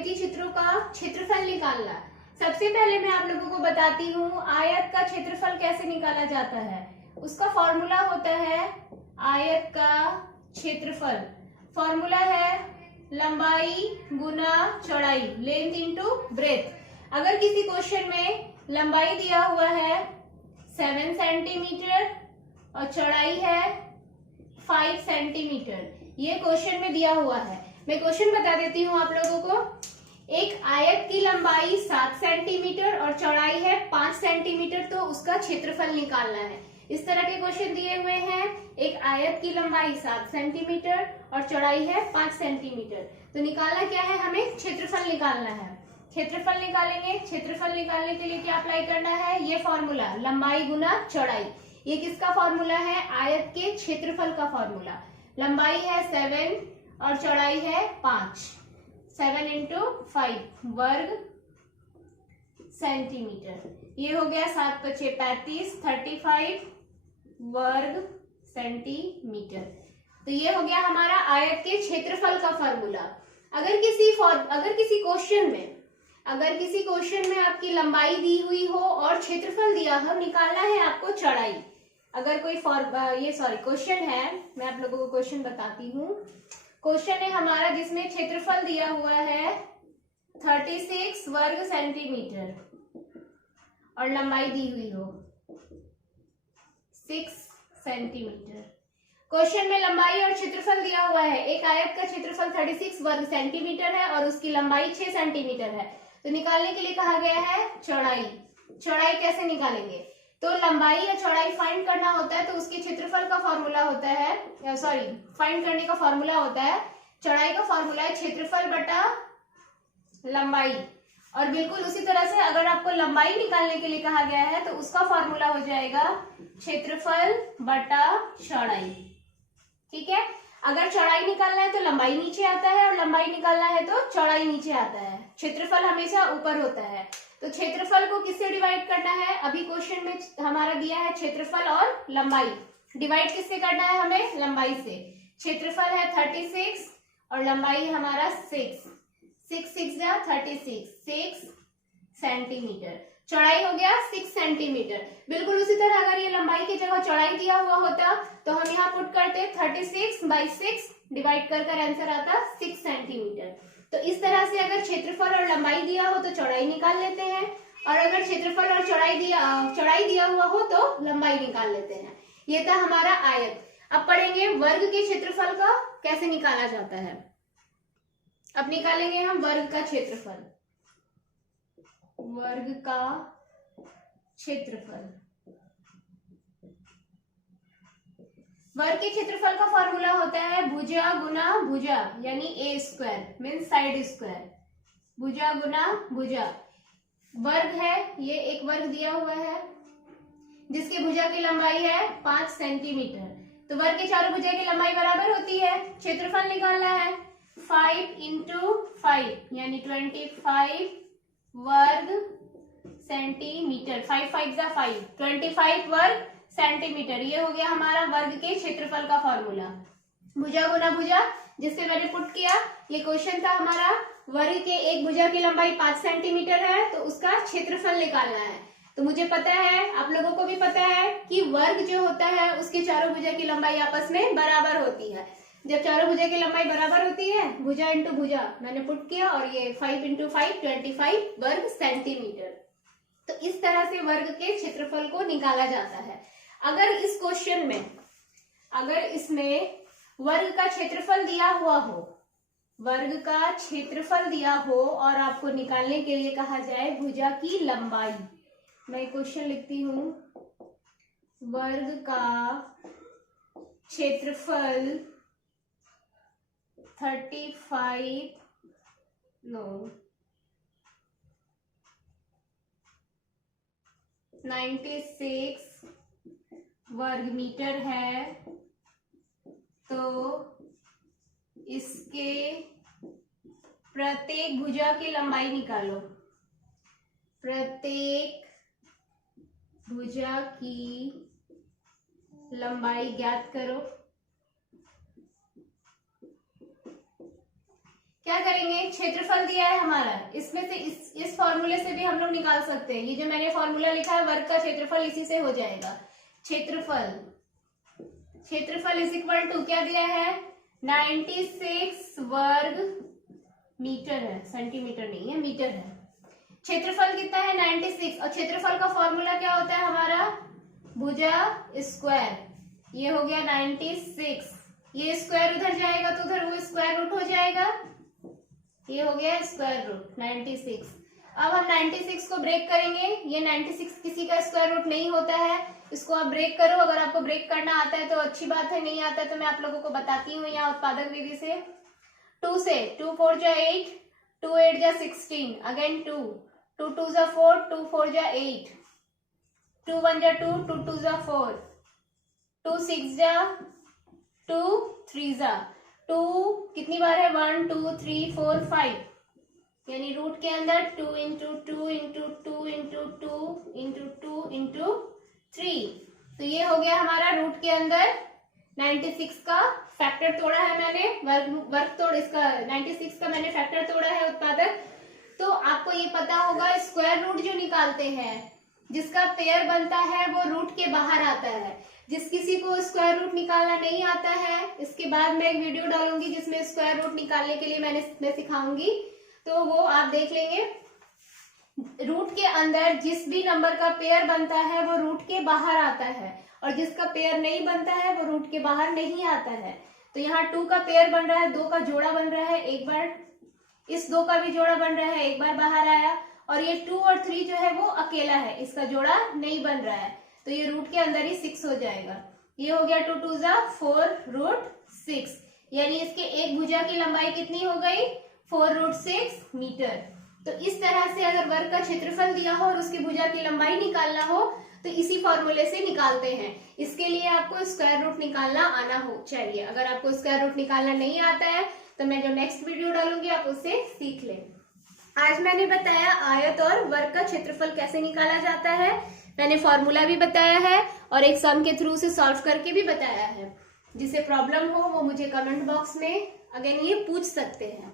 ज्यामितीय चित्रों का क्षेत्रफल निकालना। सबसे पहले मैं आप लोगों को बताती हूँ आयत का क्षेत्रफल कैसे निकाला जाता है। उसका फॉर्मूला होता है आयत का क्षेत्रफल। फॉर्मूला है लंबाई गुना चौड़ाई, लेंथ इंटू ब्रेथ। अगर किसी क्वेश्चन में लंबाई दिया हुआ है 7 सेंटीमीटर और चौड़ाई है 5 सेंटीमीटर, ये क्वेश्चन में दिया हुआ है। मैं क्वेश्चन बता देती हूँ आप लोगों को। एक आयत की लंबाई 7 सेंटीमीटर और चौड़ाई है 5 सेंटीमीटर, तो उसका क्षेत्रफल निकालना है। इस तरह के क्वेश्चन दिए हुए हैं। एक आयत की लंबाई 7 सेंटीमीटर और चौड़ाई है 5 सेंटीमीटर, तो निकालना क्या है, हमें क्षेत्रफल निकालना है। क्षेत्रफल निकालेंगे। क्षेत्रफल निकालने के लिए क्या अप्लाई करना है, ये फॉर्मूला लंबाई गुना चौड़ाई। ये किसका फॉर्मूला है, आयत के क्षेत्रफल का फॉर्मूला। लंबाई है 7 और चौड़ाई है 5, 7 इंटू 5 वर्ग सेंटीमीटर। ये हो गया 7 × 5 = 35 वर्ग सेंटीमीटर। तो ये हो गया हमारा आयत के क्षेत्रफल का फॉर्मूला। अगर किसी क्वेश्चन में आपकी लंबाई दी हुई हो और क्षेत्रफल दिया हो, निकालना है आपको चौड़ाई। अगर कोई क्वेश्चन है, मैं आप लोगों को क्वेश्चन बताती हूँ। क्वेश्चन है हमारा जिसमें क्षेत्रफल दिया हुआ है 36 वर्ग सेंटीमीटर और लंबाई दी हुई हो 6 सेंटीमीटर। क्वेश्चन में लंबाई और क्षेत्रफल दिया हुआ है। एक आयत का क्षेत्रफल 36 वर्ग सेंटीमीटर है और उसकी लंबाई 6 सेंटीमीटर है। तो निकालने के लिए कहा गया है चौड़ाई। चौड़ाई कैसे निकालेंगे, तो लंबाई या चौड़ाई फाइंड करना होता है, तो उसके क्षेत्रफल का फॉर्मूला होता है, फाइंड करने का फॉर्मूला होता है, चौड़ाई का फॉर्मूला है क्षेत्रफल बटा लंबाई। और बिल्कुल उसी तरह से अगर आपको लंबाई निकालने के लिए कहा गया है तो उसका फॉर्मूला हो जाएगा क्षेत्रफल बटा चौड़ाई। ठीक है। अगर चौड़ाई निकालना है तो लंबाई नीचे आता है और लंबाई निकालना है तो चौड़ाई नीचे आता है। क्षेत्रफल हमेशा ऊपर होता है। तो क्षेत्रफल को किससे डिवाइड करना है, अभी क्वेश्चन में हमारा दिया है क्षेत्रफल और लंबाई। डिवाइड किससे करना है, हमें लंबाई से। क्षेत्रफल है 36 और लंबाई हमारा 6, 6 × 36 6 सेंटीमीटर। चौड़ाई हो गया 6 सेंटीमीटर। बिल्कुल उसी तरह अगर ये लंबाई की जगह चौड़ाई दिया हुआ होता तो हम यहाँ पुट करते 36/6, डिवाइड कर आंसर आता 6 सेंटीमीटर। तो इस तरह से अगर क्षेत्रफल और लंबाई दिया हो तो चौड़ाई निकाल लेते हैं, और अगर क्षेत्रफल और चौड़ाई दिया हुआ हो तो लंबाई निकाल लेते हैं। ये था हमारा आयत। अब पढ़ेंगे वर्ग के क्षेत्रफल का कैसे निकाला जाता है। अब निकालेंगे हम वर्ग का क्षेत्रफल। वर्ग का क्षेत्रफल, वर्ग के क्षेत्रफल का फॉर्मूला होता है भुजा गुना भुजा, यानी a² मीन्स साइड स्क्वायर। भुजा गुना भुजा। वर्ग है, ये एक वर्ग दिया हुआ है जिसकी भुजा की लंबाई है 5 सेंटीमीटर। तो वर्ग के चारों भुजा की लंबाई बराबर होती है। क्षेत्रफल निकालना है 5 × 5 यानी 25 वर्ग सेंटीमीटर। 5 × 5 = 5, 25 वर्ग सेंटीमीटर। ये हो गया हमारा वर्ग के क्षेत्रफल का फॉर्मूला। भुजा गुना भुजा, जिससे मैंने पुट किया, ये क्वेश्चन था हमारा। वर्ग के एक भुजा की लंबाई 5 सेंटीमीटर है तो उसका क्षेत्रफल निकालना है। तो मुझे पता है, आप लोगों को भी पता है कि वर्ग जो होता है उसके चारों भुजा की लंबाई आपस में बराबर होती है। जब चारों भुजा की लंबाई बराबर होती है, भुजा इंटू भुजा मैंने पुट किया, और ये 5 × 5 25 वर्ग सेंटीमीटर। तो इस तरह से वर्ग के क्षेत्रफल को निकाला जाता है। अगर इस क्वेश्चन में, अगर इसमें वर्ग का क्षेत्रफल दिया हुआ हो, वर्ग का क्षेत्रफल दिया हो और आपको निकालने के लिए कहा जाए भुजा की लंबाई, मैं क्वेश्चन लिखती हूं, वर्ग का क्षेत्रफल 96 वर्ग मीटर है, तो इसके प्रत्येक भुजा की लंबाई निकालो। प्रत्येक भुजा की लंबाई ज्ञात करो। क्या करेंगे, क्षेत्रफल दिया है हमारा, इसमें से इस फॉर्मूले से भी हम लोग निकाल सकते हैं। ये जो मैंने फॉर्मूला लिखा है वर्ग का क्षेत्रफल, इसी से हो जाएगा। क्षेत्रफल इज इक्वल टू क्या दिया है, 96 वर्ग मीटर है, सेंटीमीटर नहीं है, मीटर है। क्षेत्रफल कितना है, 96, और क्षेत्रफल का फॉर्मूला क्या होता है हमारा, भुजा स्क्वायर। ये हो गया 96, ये स्क्वायर उधर जाएगा तो उधर वो स्क्वायर रूट हो जाएगा, ये हो गया स्क्वायर रूट 96। अब हम 96 को ब्रेक करेंगे, ये 96 किसी का स्क्वायर रूट नहीं होता है, इसको आप ब्रेक करो। अगर आपको ब्रेक करना आता है तो अच्छी बात है, नहीं आता है तो मैं आप लोगों को बताती हूँ यहाँ उत्पादक विधि से। 2 से 2 4 जा 8, 2 8 जा 16, अगेन 2 2 2 जा 4, 2 4 जा 8, 2 1 जा 2, 2 2 जा 4, 2 6 जा 2, 3 जा 2, कितनी बार है, 1 2 3 4 5, यानी रूट के अंदर 2 into 2 into 2 into 2 into 2 into 3। तो ये हो गया हमारा रूट के अंदर 96 का फैक्टर तोड़ा है मैंने, वर्ग तोड़ इसका 96 का मैंने फैक्टर तोड़ा है उत्पादक। तो आपको ये पता होगा स्क्वायर रूट जो निकालते हैं, जिसका पेयर बनता है वो रूट के बाहर आता है। जिस किसी को स्क्वायर रूट निकालना नहीं आता है, इसके बाद मैं एक वीडियो डालूंगी जिसमें स्क्वायर रूट निकालने के लिए मैं सिखाऊंगी, तो वो आप देख लेंगे। रूट के अंदर जिस भी नंबर का पेयर बनता है वो रूट के बाहर आता है, और जिसका पेयर नहीं बनता है वो रूट के बाहर नहीं आता है। तो यहाँ 2 का पेयर बन रहा है, 2 का जोड़ा बन रहा है, एक बार इस 2 का भी जोड़ा बन रहा है, एक बार बाहर आया, और ये 2 और 3 जो है वो अकेला है, इसका जोड़ा नहीं बन रहा है, तो ये रूट के अंदर ही 6 हो जाएगा। ये हो गया 2 2 जा 4 रूट 6, यानी इसके एक भुजा की लंबाई कितनी हो गई, 4 रूट 6 मीटर। तो इस तरह से अगर वर्ग का क्षेत्रफल दिया हो और उसकी भुजा की लंबाई निकालना हो तो इसी फॉर्मूले से निकालते हैं। इसके लिए आपको स्क्वायर रूट निकालना आना हो चाहिए। अगर आपको स्क्वायर रूट निकालना नहीं आता है तो मैं जो नेक्स्ट वीडियो डालूंगी आप उससे सीख लें। आज मैंने बताया आयत और वर्ग का क्षेत्रफल कैसे निकाला जाता है, मैंने फॉर्मूला भी बताया है और एक सम के थ्रू से सॉल्व करके भी बताया है। जिसे प्रॉब्लम हो वो मुझे कमेंट बॉक्स में अगेन ये पूछ सकते हैं।